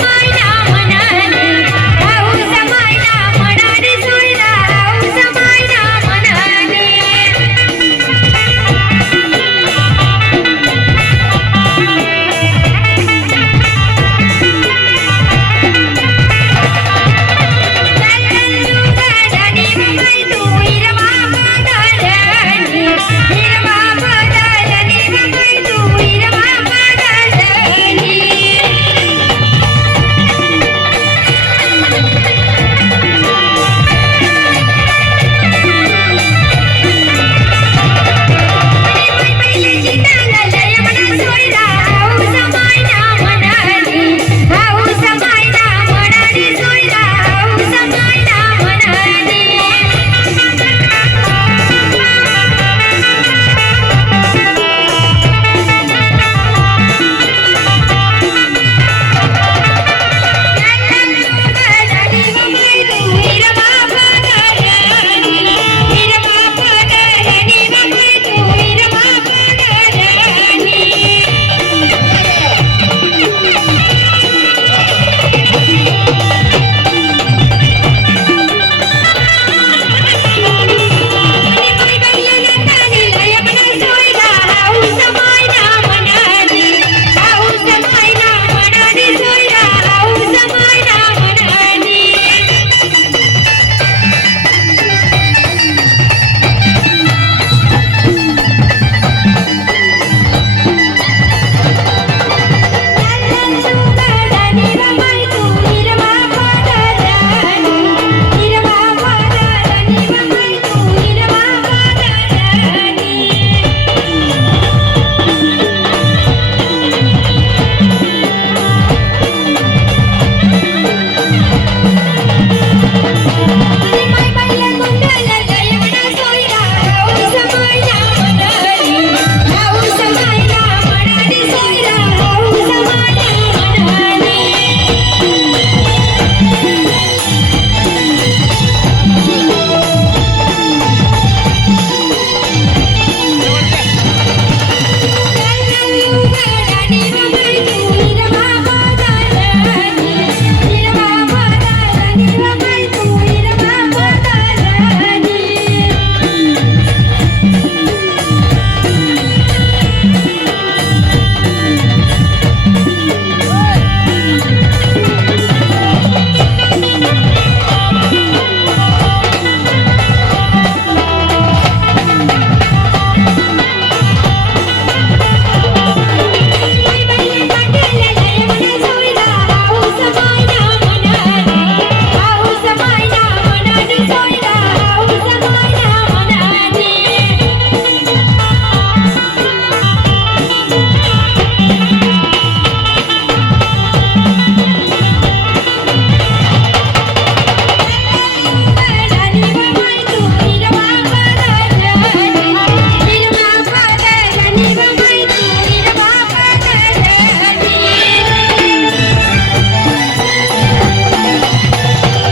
নাই না